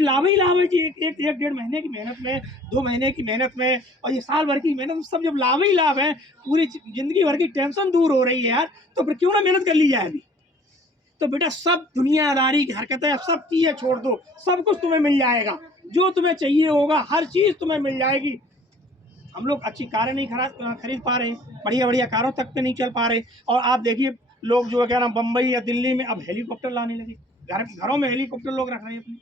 कुछ लाभ ही लाभ है जी। एक डेढ़ महीने की मेहनत में, 2 महीने की मेहनत में और ये साल भर की मेहनत में, सब जब लाभ ही लाभ है, पूरी ज़िंदगी भर की टेंशन दूर हो रही है यार, तो फिर क्यों ना मेहनत कर ली जाए अभी। तो बेटा सब दुनियादारी की हरकतें, सब चीज़ें छोड़ दो, सब कुछ तुम्हें मिल जाएगा, जो तुम्हें चाहिए होगा हर चीज़ तुम्हें मिल जाएगी। हम लोग अच्छी कारें नहीं खरीद पा रहे, बढ़िया बढ़िया कारों तक पे नहीं चल पा रहे। और आप देखिए लोग जो है क्या नाम, बम्बई या दिल्ली में अब हेलीकॉप्टर लाने लगे, घरों में हेलीकॉप्टर लोग रख रहे हैं, अपने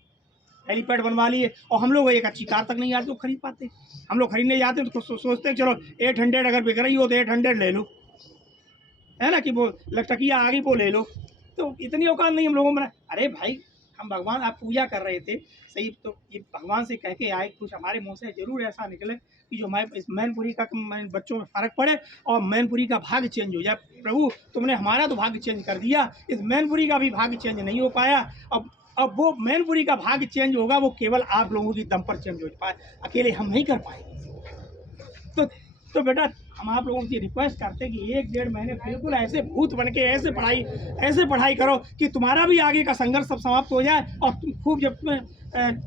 हेलीपैड बनवा लिए। और हम लोग एक अच्छी कार तक नहीं आते तो खरीद पाते। हम लोग खरीदने जाते तो सोचते हैं चलो 800 अगर बिक रही हो तो 800 ले लो, है ना, कि वो लटकिया आ गई वो ले लो। तो इतनी औकात नहीं हम लोगों में। अरे भाई हम भगवान, आप पूजा कर रहे थे सही, तो ये भगवान से कह के आए, कुछ हमारे मुंह से जरूर ऐसा निकले कि जो हमारे इस मैनपुरी का बच्चों में फ़र्क पड़े और मैनपुरी का भाग्य चेंज हो जाए। प्रभु तुमने हमारा तो भाग्य चेंज कर दिया, इस मैनपुरी का भी भाग्य चेंज नहीं हो पाया। अब वो मैनपुरी का भाग्य चेंज होगा, वो केवल आप लोगों की दम पर चेंज हो पाए, अकेले हम नहीं कर पाए। तो बेटा हम आप लोगों से रिक्वेस्ट करते हैं कि 1-1.5 महीने बिल्कुल ऐसे भूत बन के ऐसे पढ़ाई करो कि तुम्हारा भी आगे का संघर्ष सब समाप्त हो जाए और तुम खूब, जब तुम्हें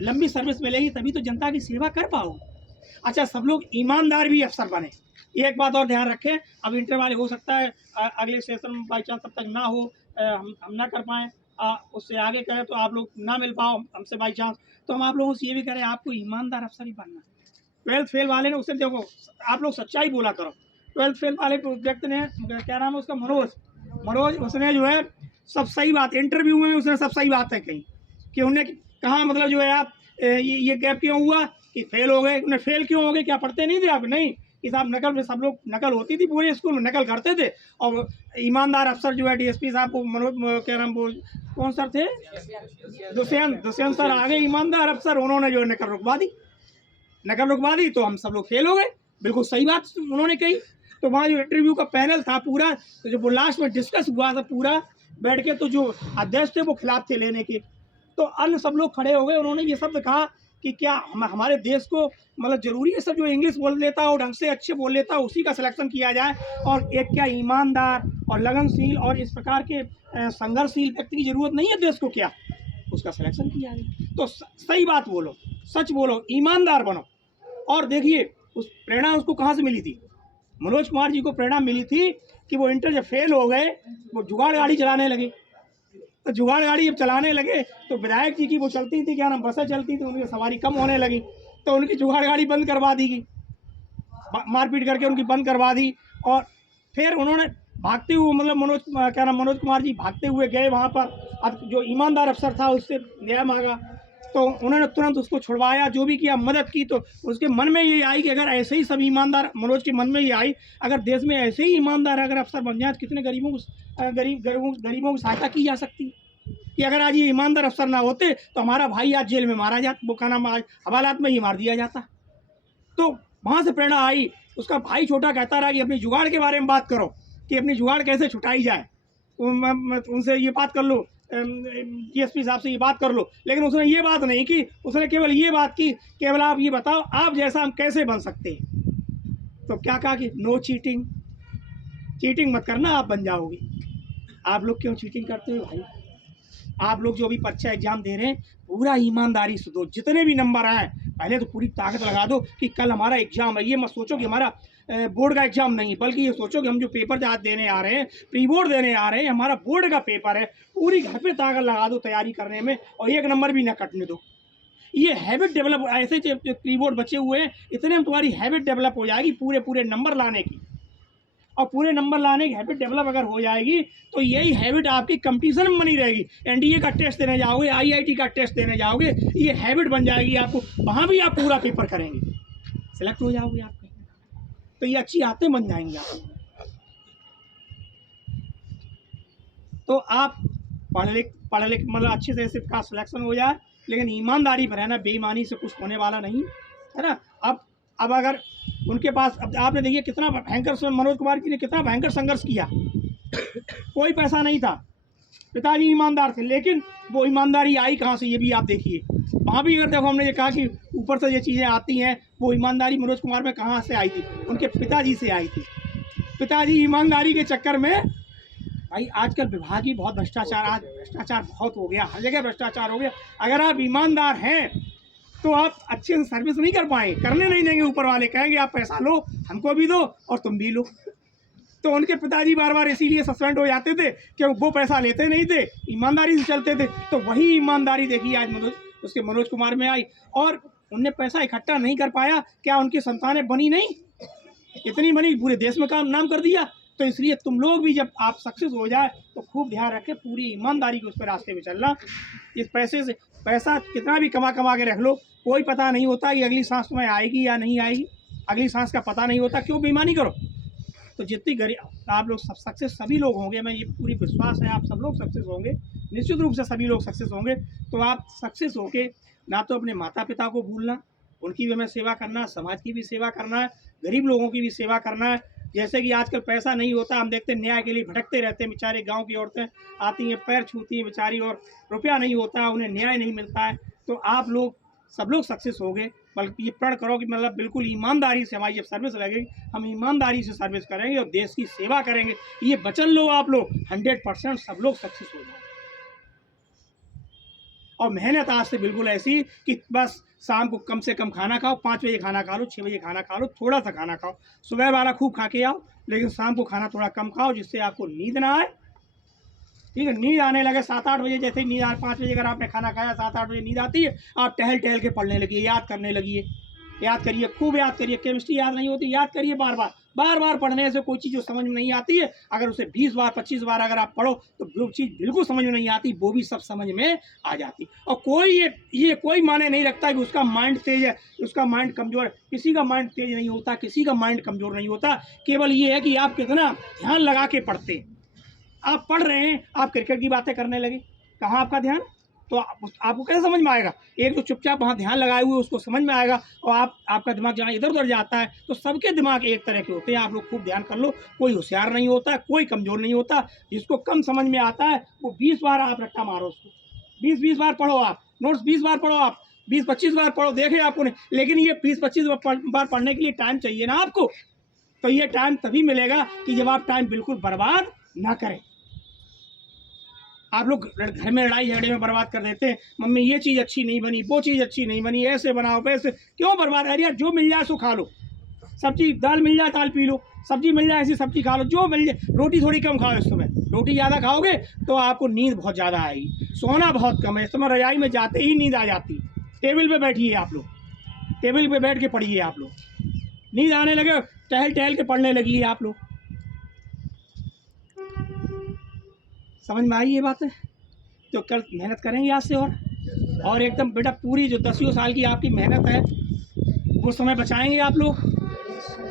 लंबी सर्विस मिलेगी तभी तो जनता की सेवा कर पाओ। अच्छा, सब लोग ईमानदार भी अफसर बने। एक बात और ध्यान रखें, अब इंटर वाले हो सकता है अगले सेशन में बाई चांस तब तक ना हो, हम ना कर पाएँ, उससे आगे करें तो आप लोग ना मिल पाओ हमसे बाई चांस, तो हम आप लोगों से ये भी करें, आपको ईमानदार अफसर ही बनना। 12th फेल वाले ने, उससे देखो आप लोग सच्चाई बोला करो। 12th फेल वाले व्यक्ति ने, क्या नाम है उसका, मनोज, उसने जो है सब सही बात, इंटरव्यू में उसने सब सही बातें कही कि उन्हें कहा, मतलब जो है आप ये गैप क्यों हुआ कि फेल हो गए। उन्हें फेल क्यों हो गए, क्या पढ़ते नहीं थे आप? नहीं, कि साहब नकल में, सब लोग नकल होती थी, पूरे स्कूल में नकल करते थे। और ईमानदार अफसर जो है डीएसपी साहब को, मनोज, क्या नाम, वो कौन सर थे, दुष्यंत सर आ गए ईमानदार अफसर, उन्होंने जो नकल रुकवा दी तो हम सब लोग फेल हो गए। बिल्कुल सही बात उन्होंने कही। तो वहाँ जो इंटरव्यू का पैनल था पूरा, तो जो वो लास्ट में डिस्कस हुआ था पूरा बैठ के, तो जो अध्यक्ष थे वो खिलाफ थे लेने के, तो अन्य सब लोग खड़े हो गए। उन्होंने ये शब्द कहा कि क्या हमारे देश को, मतलब ज़रूरी है सब जो इंग्लिश बोल लेता और ढंग से अच्छे बोल लेता उसी का सिलेक्शन किया जाए, और एक क्या ईमानदार और लगनशील और इस प्रकार के संघर्षशील व्यक्ति की ज़रूरत नहीं है देश को, क्या उसका सिलेक्शन किया गया। तो सही बात बोलो, सच बोलो, ईमानदार बनो। और देखिए उस प्रेरणा उसको कहाँ से मिली थी, मनोज कुमार जी को प्रेरणा मिली थी कि वो इंटर जब फेल हो गए, वो जुगाड़ गाड़ी चलाने लगे। तो जुगाड़ गाड़ी जब चलाने लगे तो विधायक जी की वो चलती थी, क्या नाम, बसें चलती थी, उनकी सवारी कम होने लगी, तो उनकी जुगाड़ गाड़ी बंद करवा दी गई, मारपीट करके उनकी बंद करवा दी। और फिर उन्होंने भागते हुए, मतलब मनोज कुमार जी भागते हुए गए वहाँ पर, जो ईमानदार अफसर था उससे न्याय मांगा, तो उन्होंने तुरंत उसको छुड़वाया, जो भी किया, मदद की। तो उसके मन में ये आई कि अगर ऐसे ही सब ईमानदार, मनोज के मन में ये आई, अगर देश में ऐसे ही ईमानदार अगर अफसर बन जाए तो कितने गरीबों की सहायता की जा सकती है। कि अगर आज ये ईमानदार अफसर ना होते तो हमारा भाई आज जेल में मारा जाता, वो का नाम आज हवालात में ही मार दिया जाता। तो वहाँ से प्रेरणा आई। उसका भाई छोटा कहता रहा कि अपनी जुगाड़ के बारे में बात करो, कि अपनी जुगाड़ कैसे छुटाई जाए, उनसे ये बात कर लो, डीएसपी साहब से ये बात कर लो। लेकिन उसने ये बात नहीं की, उसने केवल ये बात की, केवल आप ये बताओ आप जैसा हम कैसे बन सकते हैं। तो क्या कहा कि नो चीटिंग, चीटिंग मत करना, आप बन जाओगे। आप लोग क्यों चीटिंग करते हो भाई? आप लोग जो भी परीक्षा एग्जाम दे रहे हैं पूरा ईमानदारी से दो, जितने भी नंबर आए पहले तो पूरी ताकत लगा दो कि कल हमारा एग्जाम है। ये मत सोचो कि हमारा बोर्ड का एग्जाम नहीं, बल्कि ये सोचो कि हम जो पेपर आज देने आ रहे हैं, प्री बोर्ड देने आ रहे हैं, हमारा बोर्ड का पेपर है। पूरी घर पे ताकत लगा दो तैयारी करने में, और एक नंबर भी ना कटने दो। ये हैबिट डेवलप, ऐसे जो प्री बोर्ड बचे हुए हैं इतने में तुम्हारी हैबिट डेवलप हो जाएगी पूरे नंबर लाने की। और पूरे नंबर लाने की हैबिट डेवलप अगर हो जाएगी तो यही हैबिट आपकी कंपटीशन में बनी रहेगी। एनडीए का टेस्ट देने जाओगे, आईआईटी का टेस्ट देने जाओगे, ये हैबिट बन जाएगी आपको, वहाँ भी आप पूरा पेपर करेंगे, सिलेक्ट हो जाओगे आप। तो ये अच्छी आदतें बन जाएंगी आप। तो आप पढ़ लिख मतलब अच्छे से का सिलेक्शन हो जाए, लेकिन ईमानदारी पर रहना, बेईमानी से कुछ होने वाला नहीं है ना। अब अगर उनके पास, अब आपने देखिए कितना भयंकर, मनोज कुमार जी ने कितना भयंकर संघर्ष किया। कोई पैसा नहीं था, पिताजी ईमानदार थे, लेकिन वो ईमानदारी आई कहाँ से, ये भी आप देखिए। वहाँ भी अगर देखो, हमने ये कहा कि ऊपर से ये चीज़ें आती हैं, वो ईमानदारी मनोज कुमार में कहाँ से आई थी, उनके पिताजी से आई थी। पिताजी ईमानदारी के चक्कर में भाई आजकल विभाग ही बहुत भ्रष्टाचार, आज भ्रष्टाचार बहुत हो गया, हर जगह भ्रष्टाचार हो गया। अगर आप ईमानदार हैं तो आप अच्छे से सर्विस नहीं कर पाए, करने नहीं देंगे। ऊपर वाले कहेंगे आप पैसा लो, हमको भी दो और तुम भी लो। तो उनके पिताजी बार बार इसीलिए सस्पेंड हो जाते थे कि वो पैसा लेते नहीं थे, ईमानदारी से चलते थे। तो वही ईमानदारी देखिए आज मनोज कुमार में आई, और उनने पैसा इकट्ठा नहीं कर पाया, क्या उनकी संतानें बनी नहीं? इतनी बनी, पूरे देश में काम नाम कर दिया। तो इसलिए तुम लोग भी जब आप सक्सेस हो जाए तो खूब ध्यान रखें, पूरी ईमानदारी के उस पर रास्ते में चलना। इस पैसे से, पैसा कितना भी कमा के रख लो, कोई पता नहीं होता कि अगली सांस तुम्हें आएगी या नहीं आएगी, अगली सांस का पता नहीं होता। क्यों बेईमानी करो? तो जितनी गरीब आप लोग सब सक्सेस सभी लोग होंगे, मैं ये पूरी विश्वास है आप सब लोग सक्सेस होंगे, निश्चित रूप से सभी लोग सक्सेस होंगे। तो आप सक्सेस होके ना तो अपने माता पिता को भूलना, उनकी भी हमें सेवा करना, समाज की भी सेवा करना है, गरीब लोगों की भी सेवा करना है। जैसे कि आजकल पैसा नहीं होता, हम देखते हैं न्याय के लिए भटकते रहते हैं बेचारे, गांव की औरतें आती हैं, पैर छूती हैं बेचारी, और रुपया नहीं होता, उन्हें न्याय नहीं मिलता है। तो आप लोग सब लोग सक्सेस हो गए, बल्कि ये प्रण करो कि मतलब बिल्कुल ईमानदारी से हमारी जब सर्विस लगेगी, हम ईमानदारी से सर्विस करेंगे और देश की सेवा करेंगे। ये वचन लो आप लोग, 100% सब लोग सक्सेस हो जाए। और मेहनत आज से बिल्कुल ऐसी कि बस शाम को कम से कम खाना खाओ, 5 बजे खाना खा लो, 6 बजे खाना खा लो, थोड़ा सा खाना खाओ, सुबह वाला खूब खा के आओ, लेकिन शाम को खाना थोड़ा कम खाओ, जिससे आपको नींद ना आए। ठीक है, नींद आने लगे 7-8 बजे, जैसे ही नींद 5 बजे अगर आपने खाना खाया, 7-8 बजे नींद आती है, आप टहल के पढ़ने लगिए, याद करने लगिए, याद करिए, खूब याद करिए। केमिस्ट्री याद नहीं होती, याद करिए बार बार पढ़ने से कोई चीज़ जो समझ में नहीं आती है, अगर उसे 20 बार 25 बार अगर आप पढ़ो तो जो चीज़ बिल्कुल समझ में नहीं आती वो भी सब समझ में आ जाती। और कोई ये कोई माने नहीं रखता कि उसका माइंड तेज है, उसका माइंड कमज़ोर है। किसी का माइंड तेज नहीं होता, किसी का माइंड कमज़ोर नहीं होता। केवल ये है कि आप कितना ध्यान लगा के पढ़ते हैं। आप पढ़ रहे हैं, आप क्रिकेट की बातें करने लगे, कहाँ आपका ध्यान? तो आपको कैसे समझ में आएगा? एक तो चुपचाप वहाँ ध्यान लगाए हुए उसको समझ में आएगा, और आपका दिमाग जहाँ इधर उधर जाता है। तो सबके दिमाग एक तरह के होते हैं, आप लोग खूब ध्यान कर लो। कोई होशियार नहीं होता, कोई कमज़ोर नहीं होता। जिसको कम समझ में आता है वो 20 बार आप रट्टा मारो उसको, 20 बार पढ़ो, आप नोट्स 20 बार पढ़ो, आप 20-25 बार पढ़ो, देखें आपको नहीं। लेकिन ये 20-25 बार पढ़ने के लिए टाइम चाहिए ना आपको। तो ये टाइम तभी मिलेगा कि जब आप टाइम बिल्कुल बर्बाद ना करें। आप लोग घर में लड़ाई झगड़े में बर्बाद कर देते हैं, मम्मी ये चीज़ अच्छी नहीं बनी, वो चीज़ अच्छी नहीं बनी, ऐसे बनाओ वैसे, क्यों बर्बाद? अरे यार जो मिल जाए सो खा लो, सब्जी दाल मिल जाए दाल पी लो, सब्जी मिल जाए ऐसी सब्जी खा लो, जो मिल जाए। रोटी थोड़ी कम खाओ इस समय, रोटी ज़्यादा खाओगे तो आपको नींद बहुत ज़्यादा आएगी। सोना बहुत कम है इस समय, रजाई में जाते ही नींद आ जाती। टेबल पर बैठिए आप लोग, टेबल पर बैठ के पढ़िए आप लोग, नींद आने लगे टहल के पढ़ने लगिए आप लोग। समझ में आई ये बात है? तो कल मेहनत करेंगे आज से, और एकदम बेटा पूरी जो 10 साल की आपकी मेहनत है वो समय बचाएंगे आप लोग।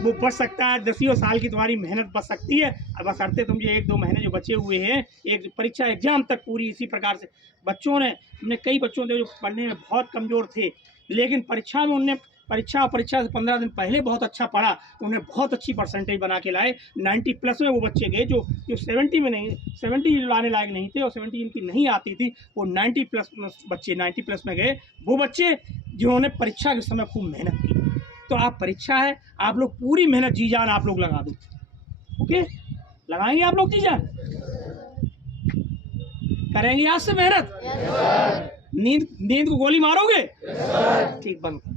वो बच सकता है, 10 साल की तुम्हारी मेहनत बच सकती है। अब बशर्ते तुम ये 1-2 महीने जो बचे हुए हैं, एक परीक्षा एग्जाम तक पूरी इसी प्रकार से बच्चों ने, हमने कई बच्चों थे जो पढ़ने में बहुत कमज़ोर थे, लेकिन परीक्षा में उनने परीक्षा से 15 दिन पहले बहुत अच्छा पढ़ा, तो उन्हें बहुत अच्छी परसेंटेज बना के लाए। 90+ में वो बच्चे गए जो 70 में नहीं, 70 लाने लायक नहीं थे, और 70 जिनकी नहीं आती थी वो 90+ बच्चे 90+ में गए, वो बच्चे जिन्होंने परीक्षा के समय खूब मेहनत की। तो आप परीक्षा है, आप लोग पूरी मेहनत जी जान आप लोग लगा दो। ओके, लगाएंगे आप लोग जी जान? करेंगे आज से मेहनत? नींद को गोली मारोगे? ठीक, बंद।